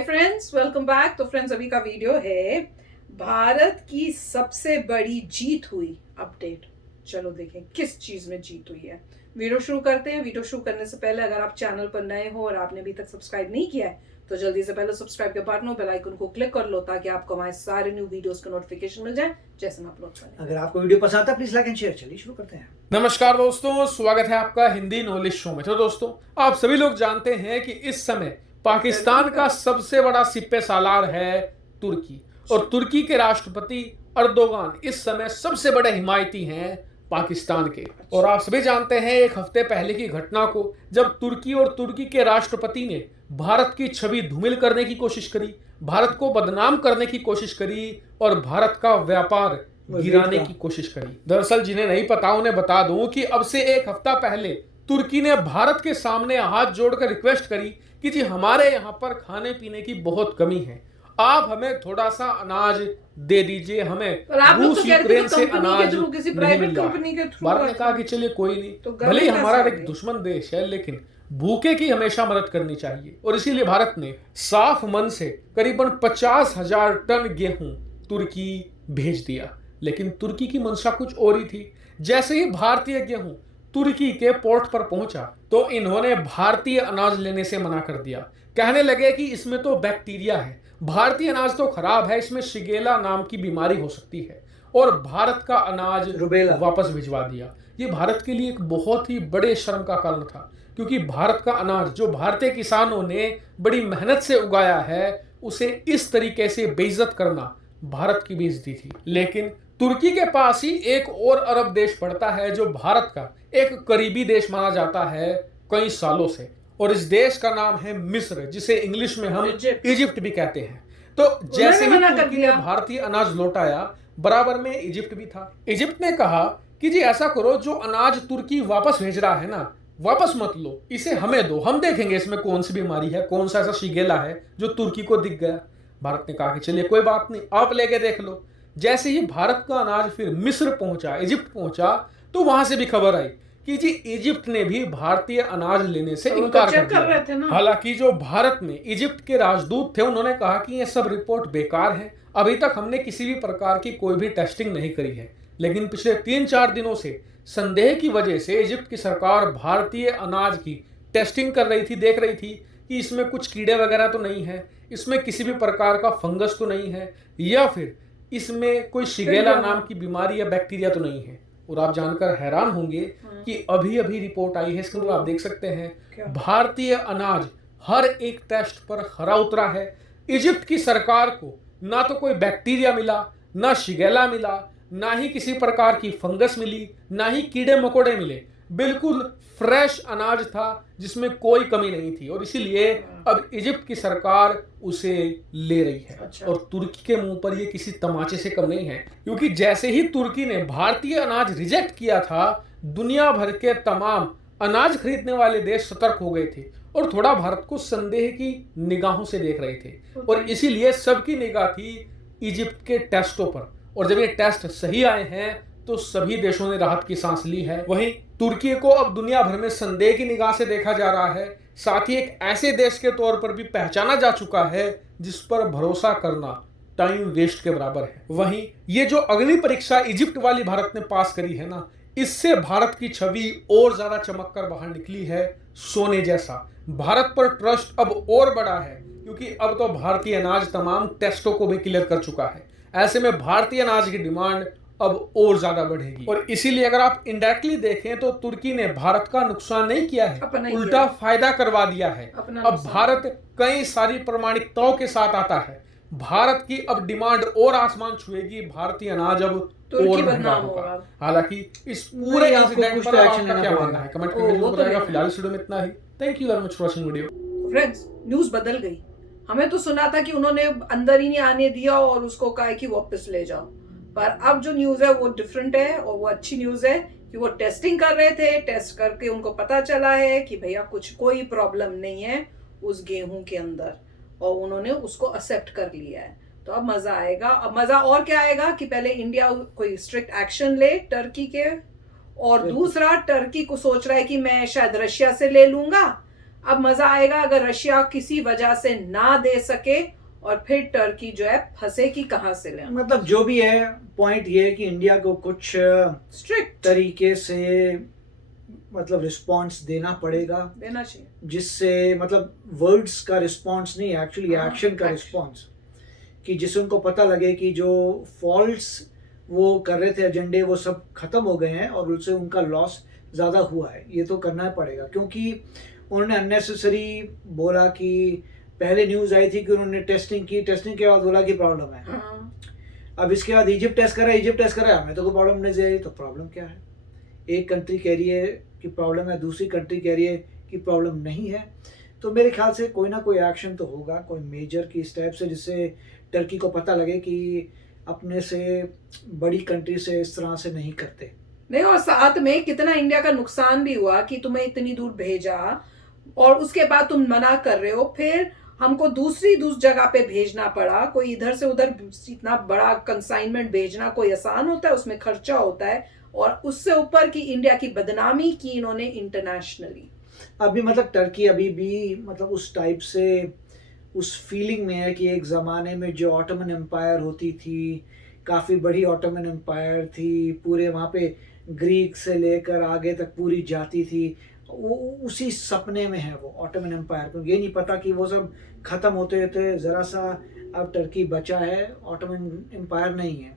Hi friends, welcome back. तो friends, अभी का वीडियो है भारत की सबसे बड़ी जीत हुई अपडेट। चलो देखें किस चीज में जीत हुई है। वीडियो शुरू करते हैं। वीडियो शुरू करने से पहले अगर आप चैनल पर नए हो और आपने अभी तक सब्सक्राइब नहीं किया है तो जल्दी से पहले सब्सक्राइब के बटन बेल आइकन को क्लिक कर लो ताकि आपको हमारे सारे न्यू वीडियोस का नोटिफिकेशन मिल जाए जैसे हम अपलोड करें। अगर आपको वीडियो पसंद आता है प्लीज लाइक एंड शेयर। चलिए शुरू करते हैं। नमस्कार दोस्तों, स्वागत है आपका हिंदी नॉलेज शो में। तो दोस्तों, आप सभी लोग जानते हैं कि इस समय पाकिस्तान का सबसे बड़ा सिपह सालार है तुर्की, और तुर्की के राष्ट्रपति अर्दोगान इस समय सबसे बड़े हिमायती हैं पाकिस्तान के। और आप सभी जानते हैं एक हफ्ते पहले की घटना को, जब तुर्की और तुर्की के राष्ट्रपति ने भारत की छवि धूमिल करने की कोशिश करी, भारत को बदनाम करने की कोशिश करी और भारत का व्यापार गिराने की कोशिश करी। दरअसल जिन्हें नहीं पता उन्हें बता दूं कि अब से एक हफ्ता पहले तुर्की ने भारत के सामने हाथ जोड़कर रिक्वेस्ट करी कि जी हमारे यहाँ पर खाने पीने की बहुत कमी है, आप हमें थोड़ा सा अनाज दे दीजिए, हमें रूस यूक्रेन से अनाज नहीं मिल रहा। भारत ने कहा कि चलिए कोई नहीं, तो भले ही हमारा एक दुश्मन देश है लेकिन भूखे की हमेशा मदद करनी चाहिए। और इसीलिए भारत ने साफ मन से करीबन 50,000 टन गेहूं तुर्की भेज दिया। लेकिन तुर्की की मंशा कुछ और ही थी। जैसे ही भारतीय गेहूं तुर्की के पोर्ट पर पहुंचा तो इन्होंने भारतीय अनाज लेने से मना कर दिया। कहने लगे कि इसमें तो बैक्टीरिया है, भारतीय अनाज तो खराब है, इसमें शिगेला नाम की बीमारी हो सकती है, और भारत का अनाज वापस भिजवा दिया। ये भारत के लिए एक बहुत ही बड़े शर्म का कारण था, क्योंकि भारत का अनाज जो भारतीय किसानों ने बड़ी मेहनत से उगाया है, उसे इस तरीके से बेइज्जत करना भारत की बेइज्जती थी। लेकिन तुर्की के पास ही एक और अरब देश पड़ता है जो भारत का एक करीबी देश माना जाता है कई सालों से, और इस देश का नाम है मिस्र, जिसे इंग्लिश में हम इजिप्ट भी कहते हैं। तो जैसे ही तुर्की ने भारतीय अनाज लौटाया, बराबर में इजिप्ट भी था। इजिप्ट ने कहा कि जी ऐसा करो, जो अनाज तुर्की वापस भेज रहा है ना, वापस मत लो, इसे हमें दो, हम देखेंगे इसमें कौन सी बीमारी है, कौन सा ऐसा शिगेला है जो तुर्की को दिख गया। भारत ने कहा कि चलिए कोई बात नहीं, आप लेके देख लो। जैसे ही भारत का अनाज फिर मिस्र पहुंचा, इजिप्ट पहुंचा, तो वहां से भी खबर आई कि जी इजिप्ट ने भी भारतीय अनाज लेने से इनकार कर दिया। हालांकि जो भारत में इजिप्ट के राजदूत थे उन्होंने कहा कि ये सब रिपोर्ट बेकार है, अभी तक हमने किसी भी प्रकार की कोई भी टेस्टिंग नहीं करी है। लेकिन पिछले 3-4 दिनों से संदेह की वजह से इजिप्ट की सरकार भारतीय अनाज की टेस्टिंग कर रही थी, देख रही थी कि इसमें कुछ कीड़े वगैरह तो नहीं है, इसमें किसी भी प्रकार का फंगस तो नहीं है, या फिर इसमें कोई शिगेला नाम की बीमारी या बैक्टीरिया तो नहीं है। और आप जानकर हैरान होंगे कि अभी अभी रिपोर्ट आई है, इसके अंदर आप देख सकते हैं भारतीय अनाज हर एक टेस्ट पर खरा उतरा है। इजिप्ट की सरकार को ना तो कोई बैक्टीरिया मिला, ना शिगेला मिला, ना ही किसी प्रकार की फंगस मिली, ना ही कीड़े मकोड़े मिले। बिल्कुल फ्रेश अनाज था जिसमें कोई कमी नहीं थी, और इसीलिए अब इजिप्ट की सरकार उसे ले रही है। और तुर्की के मुंह पर ये किसी तमाचे से कम नहीं है, क्योंकि जैसे ही तुर्की ने भारतीय अनाज रिजेक्ट किया था, दुनिया भर के तमाम अनाज खरीदने वाले देश सतर्क हो गए थे और थोड़ा भारत को संदेह की निगाहों से देख रहे थे। और इसीलिए सबकी निगाह थी इजिप्ट के टेस्टों पर, और जब ये टेस्ट सही आए हैं तो सभी देशों ने राहत की सांस ली है। वहीं तुर्की को अब दुनिया भर में संदेह की निगाह से देखा जा रहा है, साथ ही एक ऐसे देश के तौर पर भी पहचाना जा चुका है जिस पर भरोसा करना टाइम वेस्ट के बराबर है। वहीं ये जो अगली परीक्षा इजिप्ट वाली भारत ने पास करी है ना, इससे भारत की छवि और ज्यादा चमक कर बाहर निकली है, सोने जैसा। भारत पर ट्रस्ट अब और बड़ा है, क्योंकि अब तो भारतीय अनाज तमाम टेस्टों को भी क्लियर कर चुका है। ऐसे में भारतीय अनाज की डिमांड अब और ज्यादा बढ़ेगी, और इसीलिए अगर आप इनडायरेक्टली देखें तो तुर्की ने भारत का नुकसान नहीं किया है, उल्टा फायदा करवा दिया है। अब भारत कई सारी प्रामाणिकताओं के साथ आता है। भारत की अब डिमांड और आसमान छुएगी, भारतीय अनाज अब और महंगा होगा। हालांकि इस पूरे इंसिडेंट पर आपका क्या मानना है, कमेंट करके जरूर बताइएगा। फिलहाल इस वीडियो में इतना ही। Thank you very much for watching video. Friends, news बदल गई। हमें तो सुना था कि उन्होंने अंदर ही नहीं आने दिया और उसको कहा कि वापस ले जाओ, पर अब जो न्यूज है वो डिफरेंट है, और वो अच्छी न्यूज है कि वो टेस्टिंग कर रहे थे। टेस्ट करके उनको पता चला है कि भैया कोई प्रॉब्लम नहीं है उस गेहूं के अंदर, और उन्होंने उसको एक्सेप्ट कर लिया है। तो अब मजा आएगा। अब मजा और क्या आएगा कि पहले इंडिया कोई स्ट्रिक्ट एक्शन ले टर्की के, और दूसरा टर्की को सोच रहा है कि मैं शायद रशिया से ले लूंगा, अब मजा आएगा अगर रशिया किसी वजह से ना दे सके और फिर टर्की जो है फंसेगी कहां से ले। मतलब जो भी है, पॉइंट ये है कि इंडिया को कुछ स्ट्रिक्ट तरीके से मतलब रिस्पांस देना देना चाहिए, जिससे मतलब वर्ड्स का रिस्पांस नहीं, एक्चुअली हाँ, एक्शन का रिस्पांस, कि जिससे उनको पता लगे कि जो फॉल्ट्स वो कर रहे थे एजेंडे वो सब खत्म हो गए हैं और उससे उनका लॉस ज़्यादा हुआ है। ये तो करना ही पड़ेगा, क्योंकि उन्होंने अननेसेसरी बोला कि पहले न्यूज़ आई थी कि उन्होंने टेस्टिंग की, टेस्टिंग के बाद बोला कि प्रॉब्लम है। हाँ। अब इसके बाद इजिप्ट टेस्ट कर रहा है, हमें तो कोई प्रॉब्लम नहीं आई, तो प्रॉब्लम क्या है? एक कंट्री कह रही है कि प्रॉब्लम है, दूसरी कंट्री कह रही है कि प्रॉब्लम नहीं है। तो मेरे ख्याल से कोई ना कोई एक्शन तो होगा, कोई मेजर की स्टेप से, जिससे टर्की को पता लगे कि अपने से बड़ी कंट्री से इस तरह से नहीं करते। नहीं, और साथ में कितना इंडिया का नुकसान भी हुआ कि तुम्हें इतनी दूर भेजा और उसके बाद तुम मना कर रहे हो, फिर हमको दूसरी जगह पे भेजना पड़ा। कोई इधर से उधर इतना बड़ा कंसाइनमेंट भेजना कोई आसान होता है? उसमें खर्चा होता है, और उससे ऊपर की इंडिया की बदनामी की इन्होंने इंटरनेशनली। अभी मतलब टर्की अभी भी मतलब उस टाइप से उस फीलिंग में है कि एक ज़माने में जो ऑटोमन एम्पायर होती थी, काफ़ी बड़ी ऑटोमन एम्पायर थी, पूरे वहाँ पे ग्रीक से लेकर आगे तक पूरी जाती थी, वो उसी सपने में है वो ऑटोमन एम्पायर को। ये नहीं पता कि वो सब ख़त्म होते होते ज़रा सा अब टर्की बचा है, ऑटोमन एम्पायर नहीं है।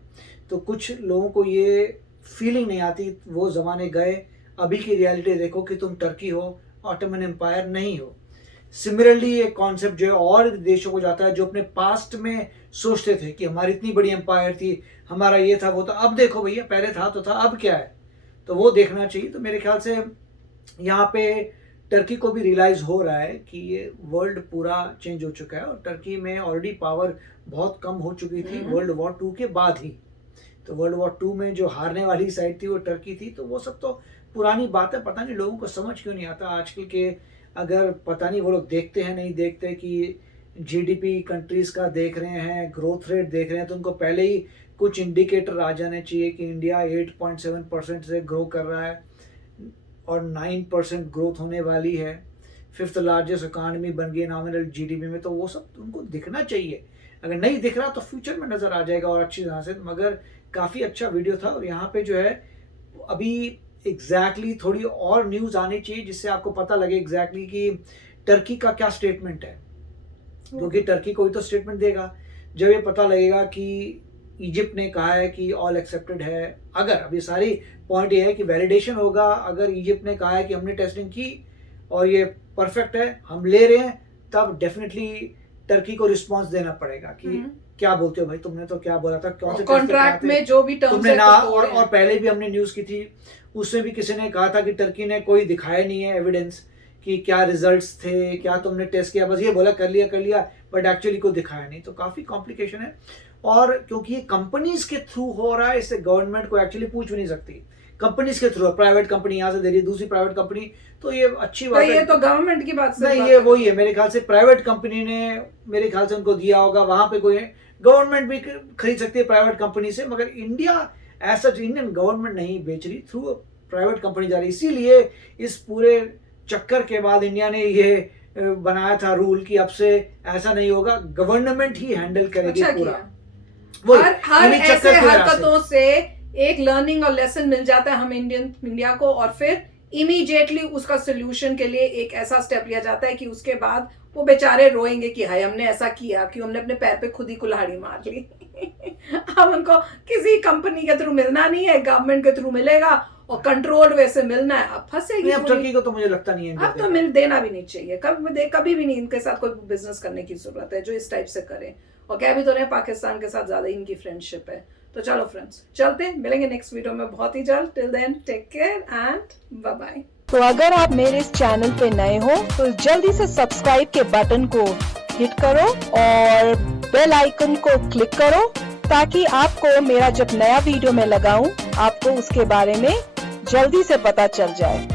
तो कुछ लोगों को ये फीलिंग नहीं आती, वो ज़माने गए, अभी की रियलिटी देखो कि तुम टर्की हो, ऑटोमन एम्पायर नहीं हो। सिमिलरली ये कॉन्सेप्ट जो है और देशों को जाता है जो अपने पास्ट में सोचते थे कि हमारी इतनी बड़ी एम्पायर थी, हमारा ये था वो था, अब देखो भैया पहले था तो था, अब क्या है, तो वो देखना चाहिए। तो मेरे ख्याल से यहाँ पे टर्की को भी रियलाइज़ हो रहा है कि ये वर्ल्ड पूरा चेंज हो चुका है, और टर्की में ऑलरेडी पावर बहुत कम हो चुकी थी वर्ल्ड वॉर 2 के बाद ही। तो वर्ल्ड वॉर 2 में जो हारने वाली साइड थी वो टर्की थी, तो वो सब तो पुरानी बात है। पता नहीं लोगों को समझ क्यों नहीं आता आजकल के, अगर पता नहीं वो लोग देखते हैं नहीं देखते कि जीडीपी कंट्रीज़ का देख रहे हैं, ग्रोथ रेट देख रहे हैं, तो उनको पहले ही कुछ इंडिकेटर आ जाने चाहिए कि इंडिया 8.7% से ग्रो कर रहा है और 9% ग्रोथ होने वाली है, 5th लार्जेस्ट इकॉनमी बन गई नॉमिनल जीडीपी में। तो वो सब उनको दिखना चाहिए, अगर नहीं दिख रहा तो फ्यूचर में नज़र आ जाएगा और अच्छी तरह से। मगर काफ़ी अच्छा वीडियो था, और यहाँ पे जो है अभी एग्जैक्टली थोड़ी और न्यूज़ आनी चाहिए जिससे आपको पता लगे एग्जैक्टली कि टर्की का क्या स्टेटमेंट है, क्योंकि टर्की कोई तो स्टेटमेंट देगा जब ये पता लगेगा कि इजिप्ट ने कहा है कि ऑल एक्सेप्टेड है। अगर अभी सारी पॉइंट ये है कि वैलिडेशन होगा, अगर इजिप्ट ने कहा है कि हमने टेस्टिंग की और ये परफेक्ट है, हम ले रहे हैं, तब डेफिनेटली टर्की को रिस्पांस देना पड़ेगा कि क्या बोलते हो भाई, तुमने तो क्या बोला था, कौन से कॉन्ट्रैक्ट में जो भी टर्म्स तुमने ना, और पहले भी हमने न्यूज़ की थी, उसमें भी किसी ने कहा था कि टर्की ने कोई दिखाया नहीं है एविडेंस कि क्या रिजल्ट्स थे, क्या तुमने टेस्ट किया, बस ये बोला कर लिया, बट एक्चुअली कोई दिखाया नहीं। तो काफ़ी कॉम्प्लिकेशन है, और क्योंकि ये कंपनीज के थ्रू हो रहा है, इससे गवर्नमेंट को एक्चुअली पूछ भी नहीं सकती। कंपनीज के थ्रू, प्राइवेट कंपनी यहाँ से दे रही है, दूसरी प्राइवेट कंपनी, तो ये अच्छी बात है। ये तो गवर्नमेंट की बात नहीं, ये वही है मेरे ख्याल से, प्राइवेट कंपनी ने मेरे ख्याल से उनको दिया होगा, वहाँ पे कोई गवर्नमेंट भी खरीद सकती है प्राइवेट कंपनी से, मगर इंडिया ऐसा इंडियन गवर्नमेंट नहीं बेच रही, थ्रू प्राइवेट कंपनी जा रही। इसीलिए इस पूरे चक्कर के बाद इंडिया ने ये बनाया था रूल कि अब से ऐसा नहीं होगा, गवर्नमेंट ही हैंडल करेगी पूरा। हर ऐसे हरकतों से एक लर्निंग और लेसन मिल जाता है हम इंडिया को, और फिर इमीडिएटली उसका सोल्यूशन के लिए एक ऐसा स्टेप लिया जाता है कि उसके बाद वो बेचारे रोएंगे कि हाय हमने ऐसा किया कि हमने अपने पैर पे खुद ही कुल्हाड़ी मार ली। अब उनको किसी कंपनी के थ्रू मिलना नहीं है, गवर्नमेंट के थ्रू मिलेगा और कंट्रोल्ड वे से मिलना है। अब फंसेगी टर्की को, तो मुझे लगता नहीं है अब तो मिल देना भी नहीं चाहिए, कभी भी नहीं इनके साथ कोई बिजनेस करने की जरूरत है जो इस टाइप से करें। और क्या भी तो नहीं, पाकिस्तान के साथ ज्यादा इनकी फ्रेंडशिप है। तो चलो फ्रेंड्स, चलते मिलेंगे नेक्स्ट वीडियो में बहुत ही जल्द। Till then take care and bye bye. तो अगर आप मेरे इस चैनल पे नए हो तो जल्दी से सब्सक्राइब के बटन को हिट करो और बेल आइकन को क्लिक करो, ताकि आपको मेरा जब नया वीडियो मैं लगाऊं आपको उसके बारे में जल्दी से पता चल जाए।